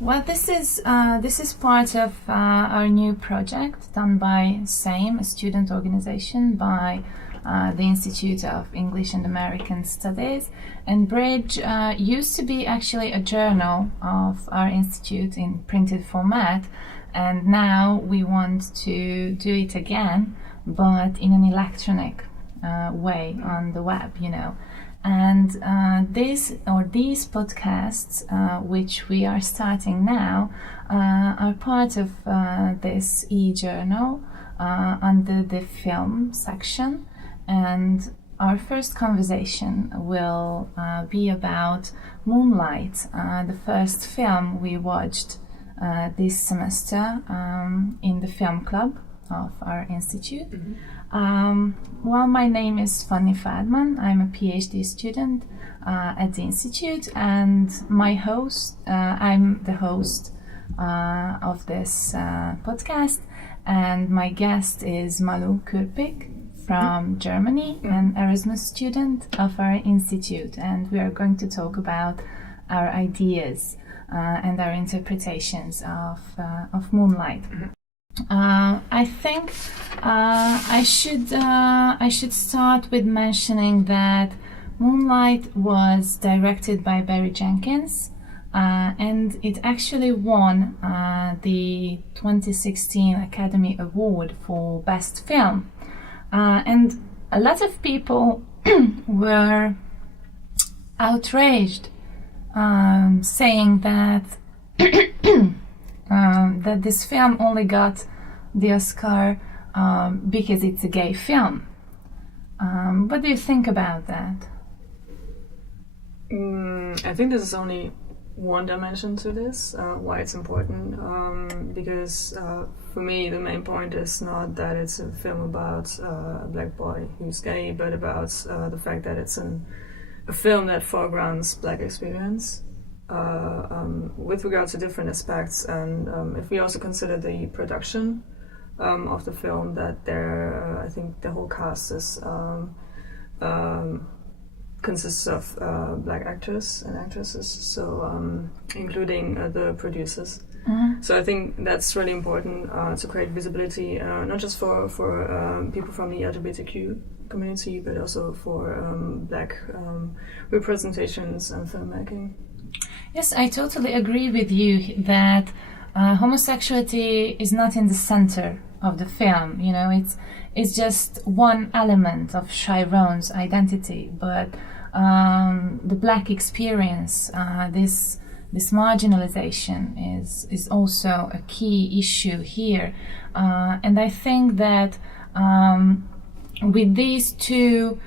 Well, this is part of our new project done by SAME, a student organization by the Institute of English and American Studies. And Bridge used to be actually a journal of our institute in printed format, and now we want to do it again, but in an electronic way on the web, And these podcasts, which we are starting now, are part of this e-journal under the film section. And our first conversation will be about Moonlight, the first film we watched this semester in the film club of our institute. Mm-hmm. Well, my name is Feldmann. I'm a PhD student at the institute, and I'm the host of this podcast, and my guest is Malou Kürpick from Germany, an Erasmus student of our institute, and we are going to talk about our ideas and our interpretations of Moonlight. Mm-hmm. I think I should start with mentioning that Moonlight was directed by Barry Jenkins, and it actually won the 2016 Academy Award for Best Film. And a lot of people were outraged, saying that that this film only got the Oscar because it's a gay film. What do you think about that? I think there's only one dimension to this, why it's important, because for me the main point is not that it's a film about a black boy who's gay, but about the fact that it's a film that foregrounds black experience. With regards to different aspects, and if we also consider the production of the film, that I think the whole cast is consists of black actors and actresses, so including the producers. Mm-hmm. So I think that's really important to create visibility, not just for people from the LGBTQ community, but also for black representations and filmmaking. Yes, I totally agree with you that homosexuality is not in the center of the film. It's just one element of Chiron's identity, but the black experience, this marginalization is also a key issue here, and I think that with these two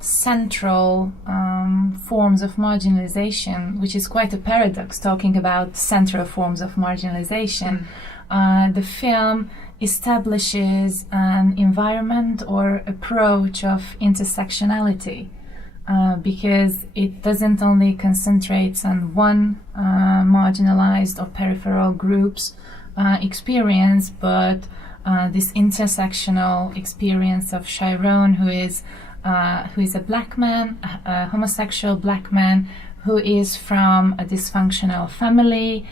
central forms of marginalization, which is quite a paradox talking about central forms of marginalization, the film establishes an environment or approach of intersectionality, because it doesn't only concentrate on one marginalized or peripheral group's experience, but this intersectional experience of Chiron, who is a black man, a homosexual black man, who is from a dysfunctional family,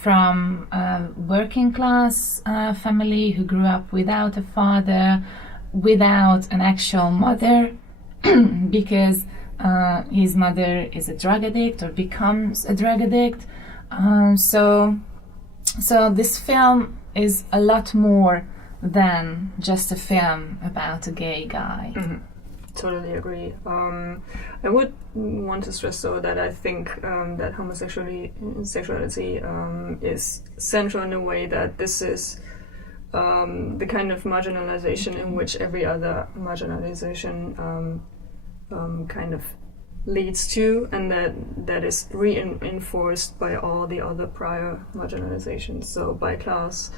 from a working class family, who grew up without a father, without an actual mother, because his mother is a drug addict or becomes a drug addict. So this film is a lot more than just a film about a gay guy. Mm-hmm. Totally agree. I would want to stress, though, that I think that homosexuality is central in a way that this is the kind of marginalization in which every other marginalization kind of leads to, and that is reinforced by all the other prior marginalizations. So by class,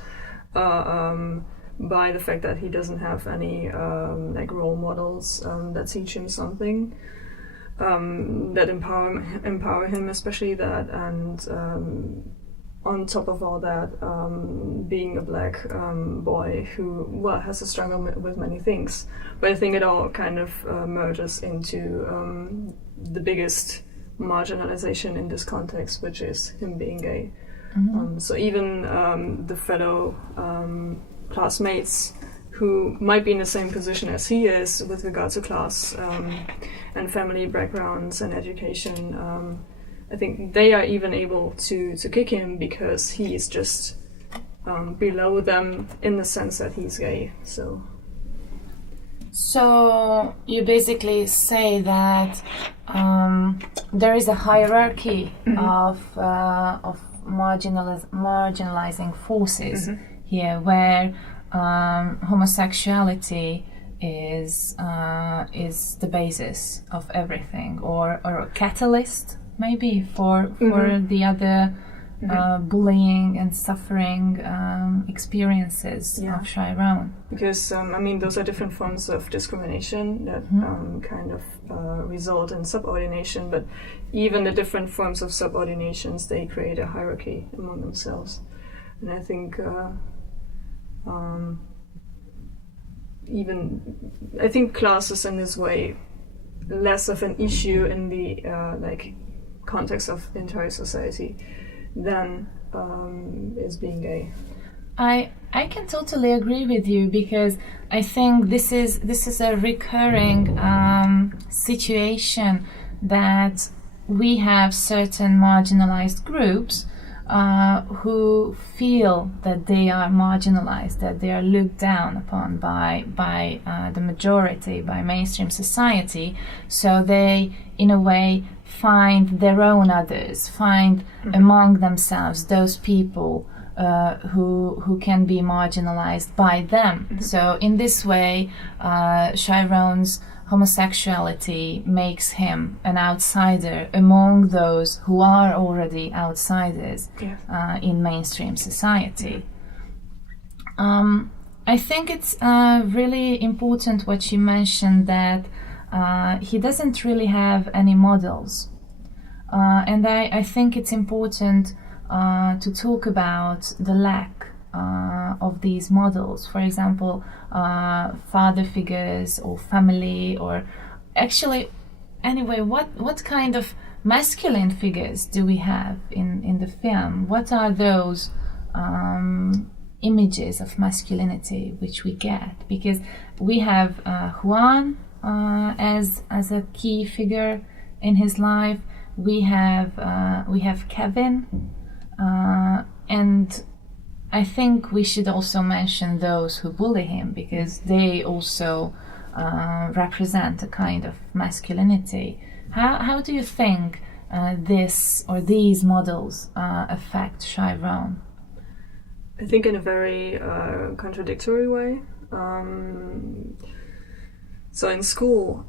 by the fact that he doesn't have any role models that teach him something, that empower him, especially that, and on top of all that, being a black boy who has a struggle with many things. But I think it all kind of merges into the biggest marginalization in this context, which is him being gay. Mm-hmm. So even the fellow classmates who might be in the same position as he is with regard to class and family backgrounds and education, I think they are even able to kick him because he is just below them in the sense that he's gay. So you basically say that there is a hierarchy of marginalizing forces here, where homosexuality is the basis of everything, or a catalyst maybe for the other bullying and suffering experiences of Chiron. Because those are different forms of discrimination that kind of result in subordination, but even the different forms of subordinations, they create a hierarchy among themselves. And I think I think class is in this way less of an issue in the context of the entire society than is being gay. I can totally agree with you, because I think this is a recurring situation that we have certain marginalized groups who feel that they are marginalized, that they are looked down upon by the majority, by mainstream society. So they, in a way, find their own others, find among themselves those people who can be marginalized by them. So in this way, Chiron's homosexuality makes him an outsider among those who are already outsiders in mainstream society. I think it's really important what you mentioned, that he doesn't really have any models. And I think it's important to talk about the lack of these models. For example, father figures or family, or actually, anyway, what kind of masculine figures do we have in the film? What are those images of masculinity which we get? Because we have Juan as a key figure in his life. We have Kevin, and I think we should also mention those who bully him, because they also represent a kind of masculinity. How do you think this or these models affect Chiron? I think in a very contradictory way. So in school,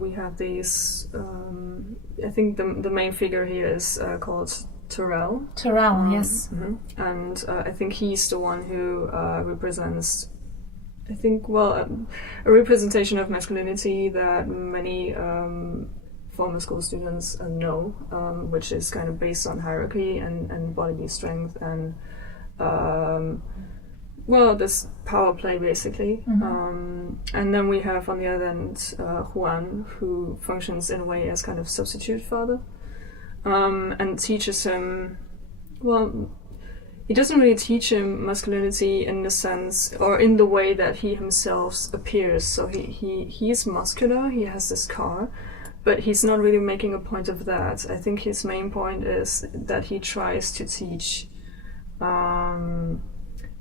we have these. I think the main figure here is called Terrell. Terrell, yes. And I think he's the one who represents, I think, a representation of masculinity that many former school students know, which is kind of based on hierarchy and bodily strength and, this power play, basically. And then we have on the other end Juan, who functions in a way as kind of substitute father. And teaches him, he doesn't really teach him masculinity in the sense, or in the way that he himself appears. So he is muscular, he has this car, but he's not really making a point of that. I think his main point is that he tries to teach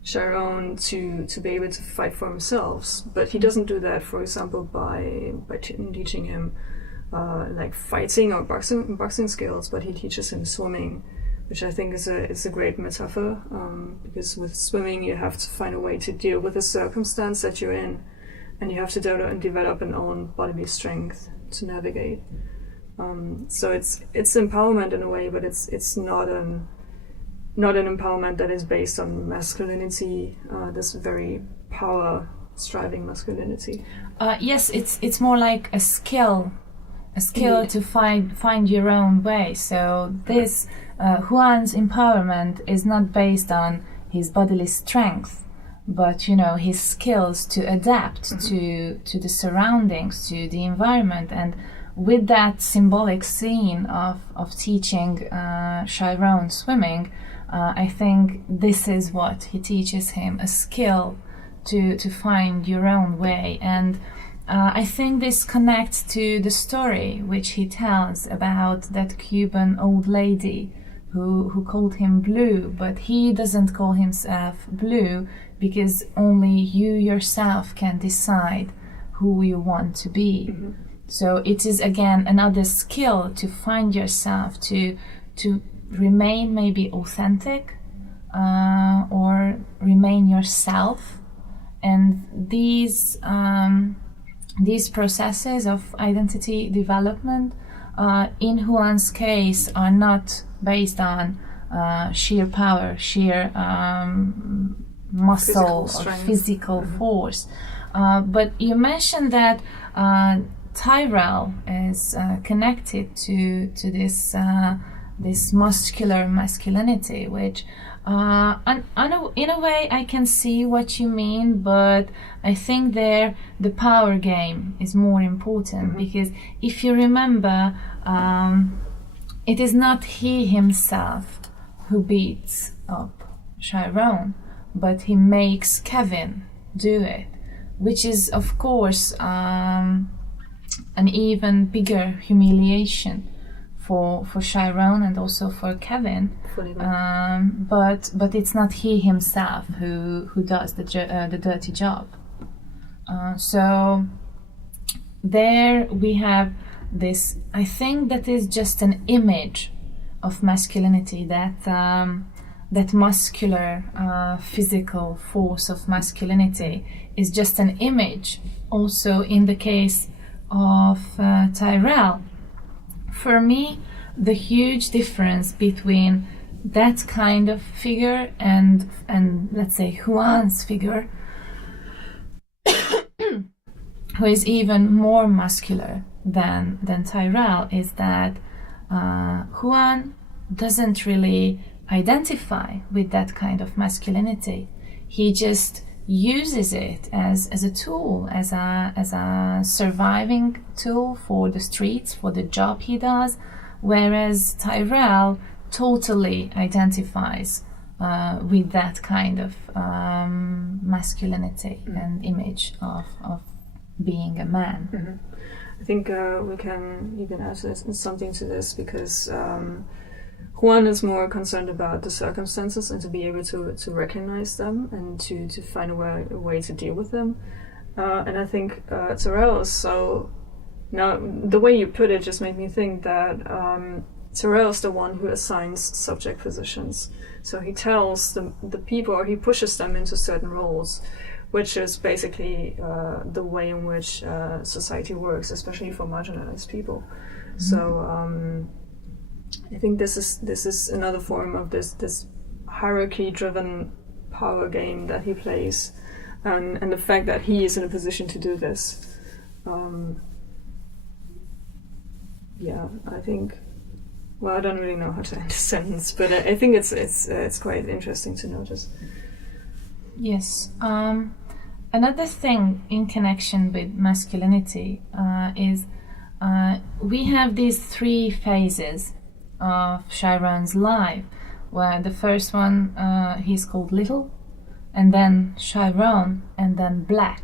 Chiron to be able to fight for himself, but he doesn't do that, for example, by teaching him fighting or boxing skills, but he teaches him swimming, which I think is a great metaphor, because with swimming you have to find a way to deal with the circumstance that you're in, and you have to develop an own bodily strength to navigate. So it's empowerment in a way, but it's not an empowerment that is based on masculinity, this very power-striving masculinity. Yes, it's more like a skill to find your own way. So this Juan's empowerment is not based on his bodily strength, but his skills to adapt to the surroundings, to the environment. And with that symbolic scene of teaching Chiron swimming, I think this is what he teaches him, a skill to find your own way. And I think this connects to the story which he tells about that Cuban old lady who called him Blue, but he doesn't call himself Blue because only you yourself can decide who you want to be. Mm-hmm. So it is again another skill to find yourself, to remain maybe authentic or remain yourself. And these processes of identity development in Juan's case are not based on sheer power, sheer muscle or physical mm-hmm. force. But you mentioned that Tyrell is connected to this muscular masculinity, which in a way I can see what you mean, but I think there the power game is more important, mm-hmm. because if you remember, it is not he himself who beats up Chiron, but he makes Kevin do it, which is of course an even bigger humiliation for Chiron and also for Kevin. But it's not he himself who does the dirty job. So there we have this. I think that is just an image of masculinity, that muscular physical force of masculinity is just an image. Also in the case of Tyrell, for me, the huge difference between that kind of figure and let's say Juan's figure, who is even more muscular than Tyrell, is that Juan doesn't really identify with that kind of masculinity. He just uses it as a tool, as a surviving tool for the streets, for the job he does, whereas Tyrell totally identifies with that kind of masculinity mm-hmm. and image of being a man. Mm-hmm. I think we can even add something to this, because Juan is more concerned about the circumstances and to be able to recognize them and to find a way to deal with them. And I think Tyrell is so... Now, the way you put it just made me think that Tyrell is the one who assigns subject positions. So he tells the people, or he pushes them into certain roles, which is basically the way in which society works, especially for marginalized people. Mm-hmm. So I think this is another form of this hierarchy-driven power game that he plays, and the fact that he is in a position to do this. I think. Well, I don't really know how to end the sentence, but I think it's quite interesting to notice. Yes. Another thing in connection with masculinity is we have these three phases of Chiron's life, where the first one he's called Little, and then Chiron, and then Black.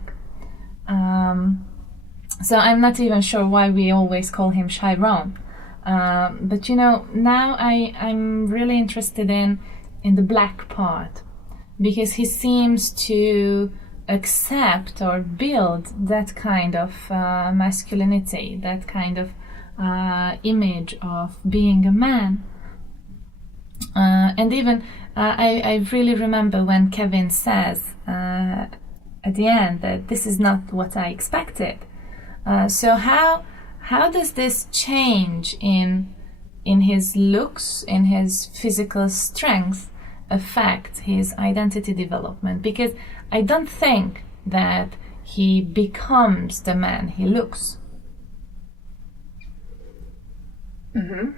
So I'm not even sure why we always call him Chiron. But now I'm really interested in the black part, because he seems to accept or build that kind of masculinity, that kind of image of being a man. And even I really remember when Kevin says at the end that this is not what I expected. So how does this change in his looks, in his physical strength, affect his identity development? Because I don't think that he becomes the man he looks. Mm-hmm.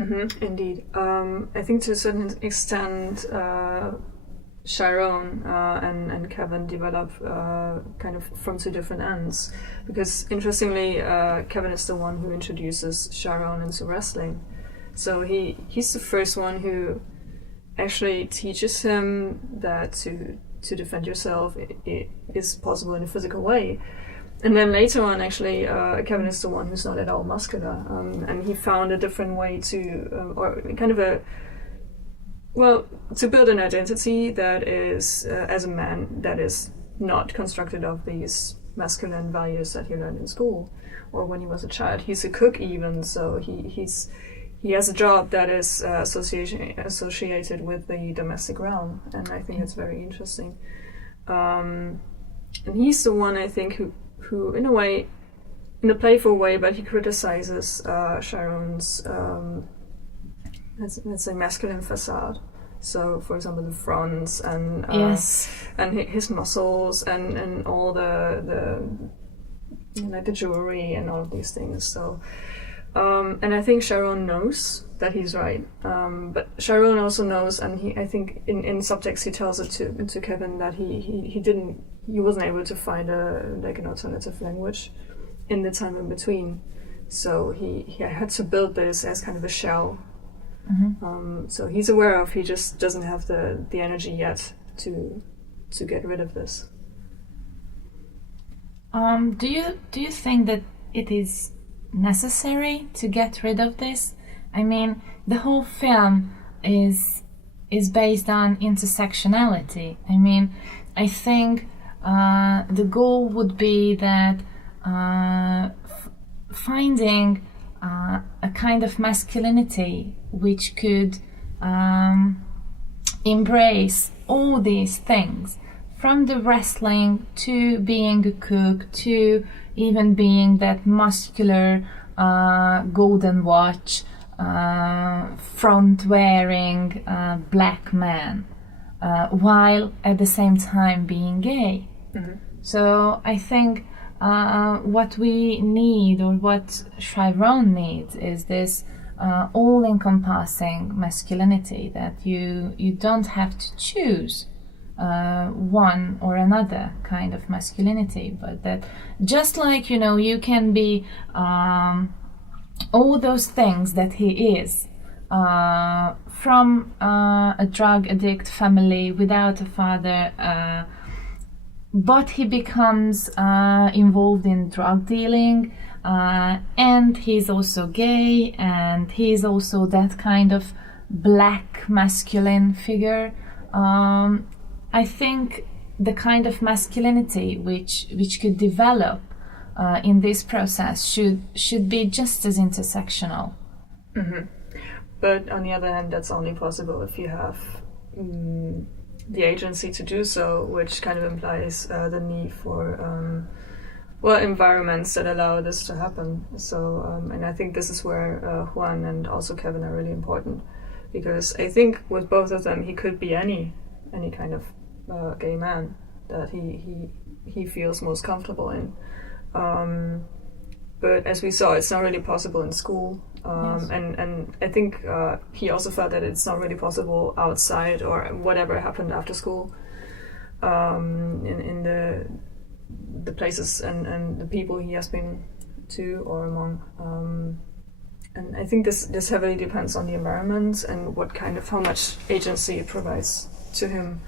Mm-hmm. Indeed. I think to a certain extent Sharon and Kevin develop kind of from two different ends, because interestingly, Kevin is the one who introduces Sharon into wrestling. So he's the first one who actually teaches him that to defend yourself it is possible in a physical way. And then later on, actually, Kevin is the one who's not at all muscular, and he found a different way to, or kind of to build an identity that is, as a man, that is not constructed of these masculine values that he learned in school or when he was a child. He's a cook even, so he has a job that is associated with the domestic realm, and I think it's very interesting. And he's the one, I think, who in a way, in a playful way, but he criticizes Sharon's, let's say, masculine facade. So, for example, the fronts and and his muscles and all the jewelry and all of these things. So. And I think Sharon knows that he's right, but Sharon also knows, and I think in subtext he tells it to Kevin that he wasn't able to find an alternative language in the time in between, so he had to build this as kind of a shell. Mm-hmm. So he's aware of, he just doesn't have the energy yet to get rid of this. Do you think that it is necessary to get rid of this? I mean, the whole film is based on intersectionality. I mean, I think the goal would be that finding a kind of masculinity which could embrace all these things, from the wrestling to being a cook to even being that muscular golden watch front wearing black man, while at the same time being gay. Mm-hmm. So I think what we need, or what Sharon needs, is this all-encompassing masculinity, that you don't have to choose one or another kind of masculinity, but that just like, you can be all those things that he is, from a drug addict family without a father, but he becomes involved in drug dealing, and he's also gay, and he's also that kind of black masculine figure. I think the kind of masculinity which could develop in this process should be just as intersectional. Mm-hmm. But on the other hand, that's only possible if you have the agency to do so, which kind of implies the need for environments that allow this to happen. So, and I think this is where Juan and also Kevin are really important, because I think with both of them, he could be any kind of gay man that he feels most comfortable in. But as we saw, it's not really possible in school. Yes. And I think he also felt that it's not really possible outside, or whatever happened after school, in the places and the people he has been to or among. And I think this heavily depends on the environment and how much agency it provides to him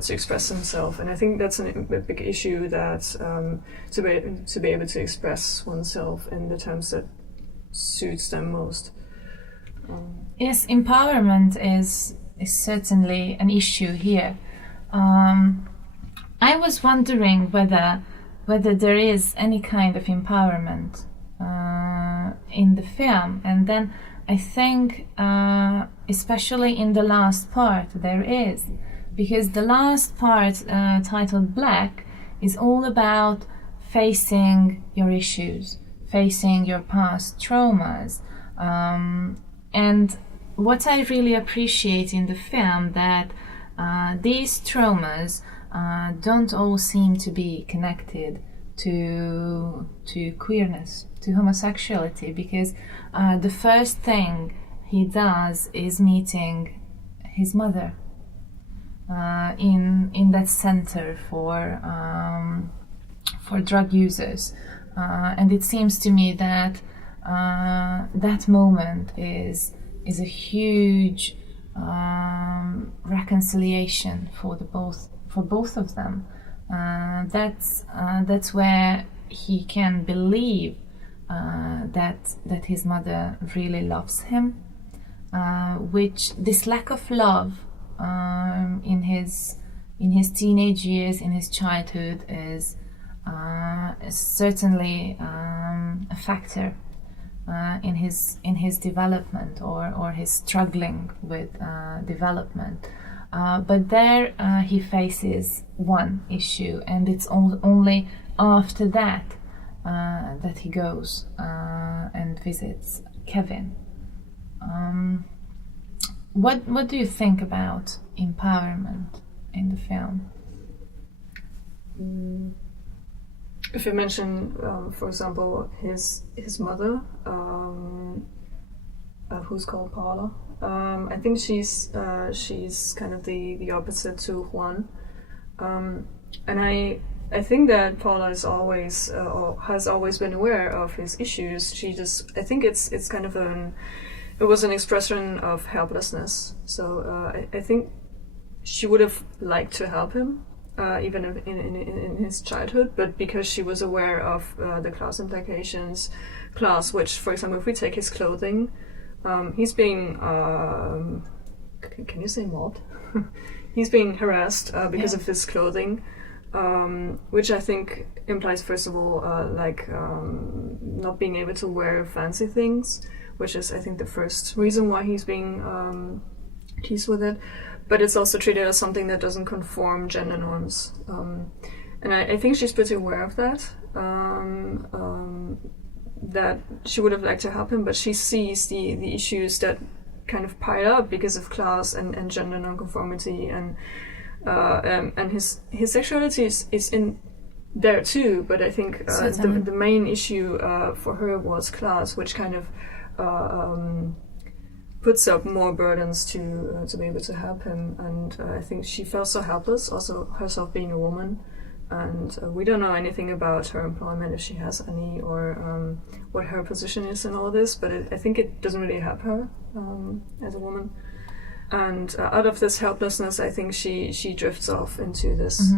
to express himself. And I think that's a big issue, that to be able to express oneself in the terms that suits them most. Yes, empowerment is certainly an issue here. I was wondering whether there is any kind of empowerment in the film, and then I think especially in the last part there is, because the last part, titled Black, is all about facing your issues, facing your past traumas, and what I really appreciate in the film, that these traumas don't all seem to be connected to queerness, to homosexuality, because the first thing he does is meeting his mother, in that center for drug users, and it seems to me that that moment is a huge reconciliation for both of them. That's where he can believe that his mother really loves him, which this lack of love in his teenage years, in his childhood, is certainly a factor in his development or his struggling with development. But there he faces one issue, and it's only after that that he goes and visits Kevin. What do you think about empowerment in the film? If you mention, for example, his mother, who's called Paula, I think she's kind of the opposite to Juan, and I think that Paula is always or has always been aware of his issues. I think it's kind of it was an expression of helplessness. So I think she would have liked to help him, even in his childhood, but because she was aware of the class implications, which, for example, if we take his clothing, he's being, can you say mobbed? He's being harassed because of his clothing, which I think implies, first of all, not being able to wear fancy things, which is, I think, the first reason why he's being teased with it. But it's also treated as something that doesn't conform gender norms. And I think she's pretty aware of that, that she would have liked to help him, but she sees the issues that kind of pile up because of class and gender nonconformity, and his sexuality is in there too, but I think the main issue for her was class, which kind of puts up more burdens to be able to help him, and I think she felt so helpless, also herself being a woman, and we don't know anything about her employment, if she has any, or what her position is in all this, but I think it doesn't really help her as a woman, and out of this helplessness, I think she drifts off into this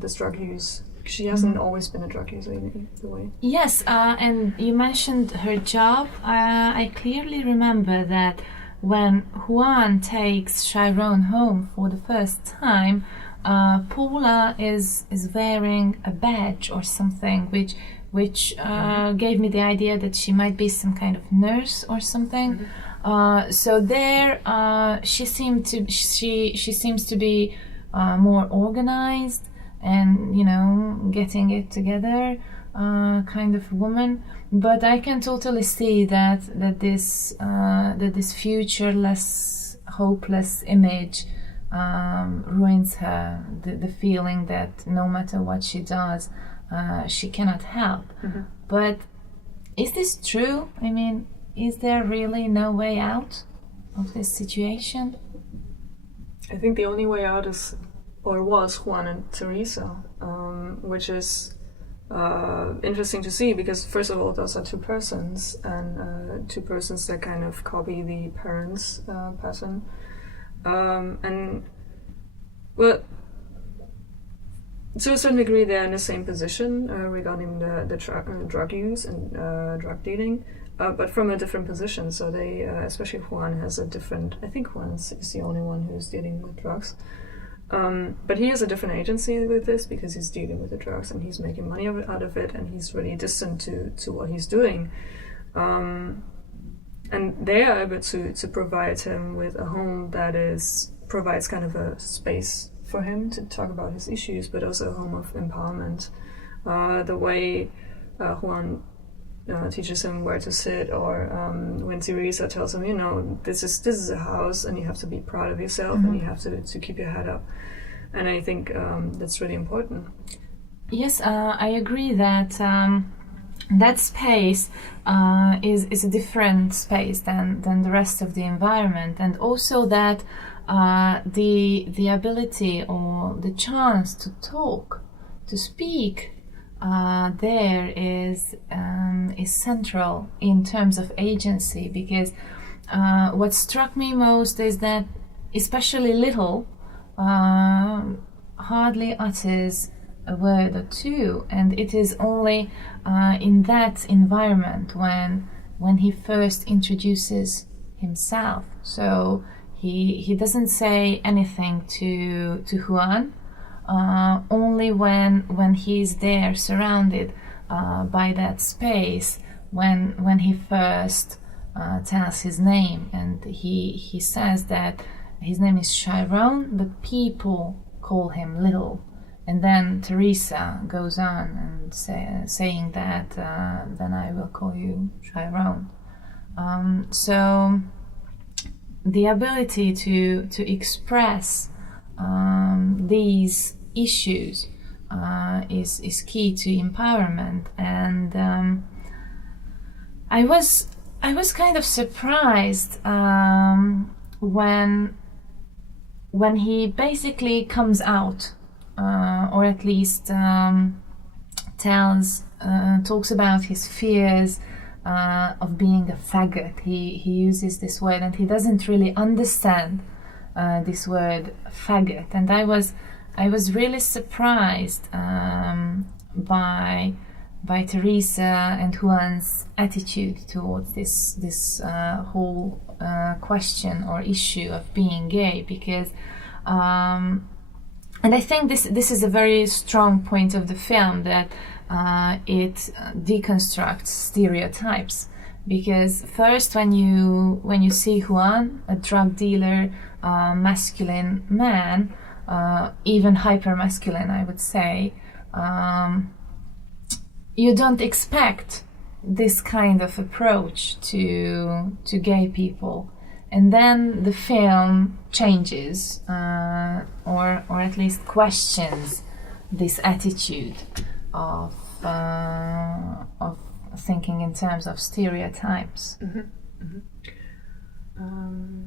this drug use. She hasn't always been a drug user in the way. Yes, and you mentioned her job. I clearly remember that when Juan takes Chiron home for the first time, Paula is wearing a badge or something, which gave me the idea that she might be some kind of nurse or something. So there, she seems to be more organized, and getting it together, kind of woman. But I can totally see that this futureless, hopeless image ruins her. The feeling that no matter what she does, she cannot help. But is this true? I mean, is there really no way out of this situation? I think the only way out was Juan and Teresa, which is interesting to see, because first of all, those are two persons, and two persons that kind of copy the parents' pattern, and well, to a certain degree, they're in the same position regarding the drug use and drug dealing, but from a different position. So they, especially Juan, has a different. I think Juan is the only one who's dealing with drugs. But he has a different agency with this, because he's dealing with the drugs and he's making money out of it, and he's really distant to what he's doing. And they are able to provide him with a home that provides kind of a space for him to talk about his issues, but also a home of empowerment. The way Juan teaches him where to sit, or when Teresa tells him, this is a house, and you have to be proud of yourself, and you have to keep your head up. And I think that's really important. Yes, I agree that that space is a different space than the rest of the environment, and also that the ability or the chance to talk, to speak, there is central in terms of agency, because what struck me most is that especially little hardly utters a word or two, and it is only in that environment when he first introduces himself. So he doesn't say anything to Juan, only when he's there surrounded by that space, when he first tells his name, and he says that his name is Chiron, but people call him Little. And then Teresa goes on and saying that then I will call you Chiron. So the ability to express these issues is key to empowerment. And I was kind of surprised when he basically comes out, or at least talks about his fears of being a faggot. He uses this word, and he doesn't really understand this word faggot. And I was really surprised by Teresa and Juan's attitude towards this whole question or issue of being gay, because and I think this is a very strong point of the film, that it deconstructs stereotypes. Because first, when you see Juan, a drug dealer, masculine man, even hyper masculine, I would say, you don't expect this kind of approach to gay people. And then the film changes, or at least questions this attitude of thinking in terms of stereotypes. Mm-hmm. Mm-hmm.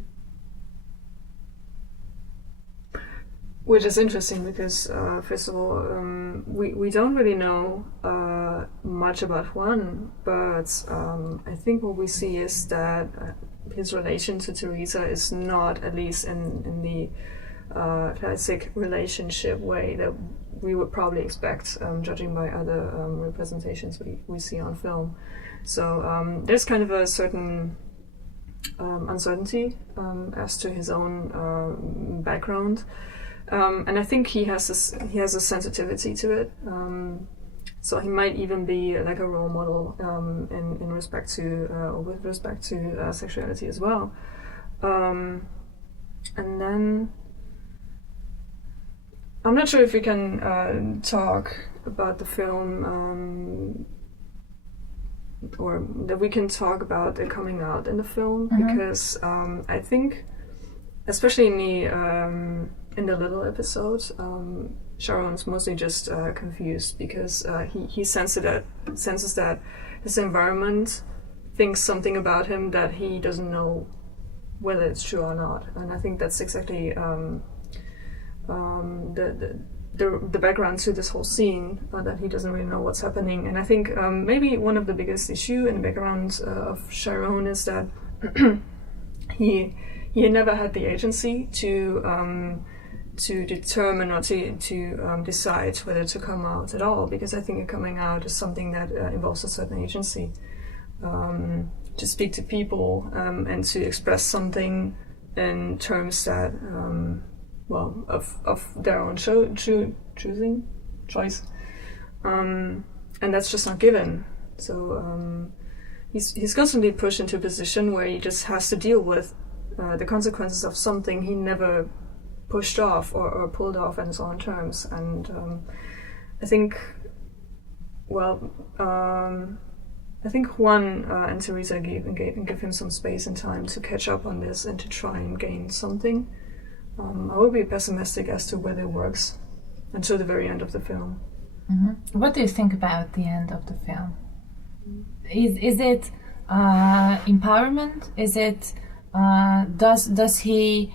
Which is interesting because, first of all, we don't really know much about Juan, but I think what we see is that his relation to Teresa is not, at least in the classic relationship way that we would probably expect, judging by other representations we see on film. So there's kind of a certain uncertainty as to his own background. And I think he has a sensitivity to it. So he might even be like a role model in respect to, or with respect to sexuality as well. And then I'm not sure if we can talk about the film, or that we can talk about it coming out in the film, because I think, especially in the Little episode, Sharon's mostly just confused because he senses that his environment thinks something about him that he doesn't know whether it's true or not. And I think that's exactly the background to this whole scene, that he doesn't really know what's happening. And I think maybe one of the biggest issue in the background of Sharon is that he never had the agency to determine or to decide whether to come out at all, because I think coming out is something that involves a certain agency, to speak to people and to express something in terms that of their own choice, and that's just not given. So he's constantly pushed into a position where he just has to deal with the consequences of something he never pushed off or pulled off on his own terms. And I think Juan and Teresa give him some space and time to catch up on this and to try and gain something. I will be pessimistic as to whether it works until the very end of the film. Mm-hmm. What do you think about the end of the film? is it empowerment? Is it does he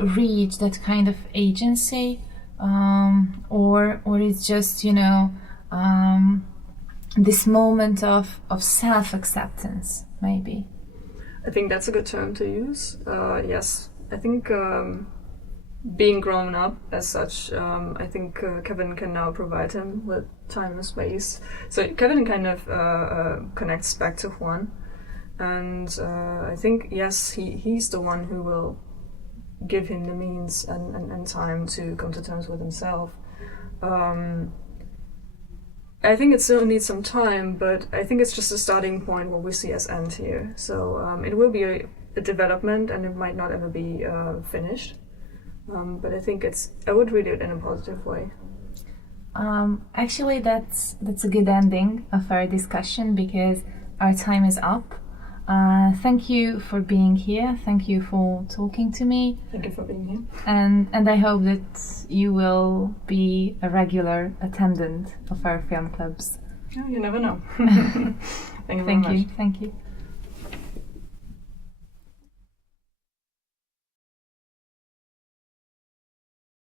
reach that kind of agency, or it's just this moment of self-acceptance, maybe? I think that's a good term to use. Yes, I think being grown up as such, I think Kevin can now provide him with time and space. So Kevin kind of connects back to Juan, and I think, yes, he's the one who will give him the means and time to come to terms with himself. I think it still needs some time, but I think it's just a starting point what we see as end here. So it will be a development, and it might not ever be finished. But I think I would read it in a positive way. Actually, that's a good ending of our discussion, because our time is up. Thank you for being here. Thank you for talking to me. Thank you for being here. And I hope that you will be a regular attendant of our film clubs. Oh, you never know. Thank you very much. Thank you.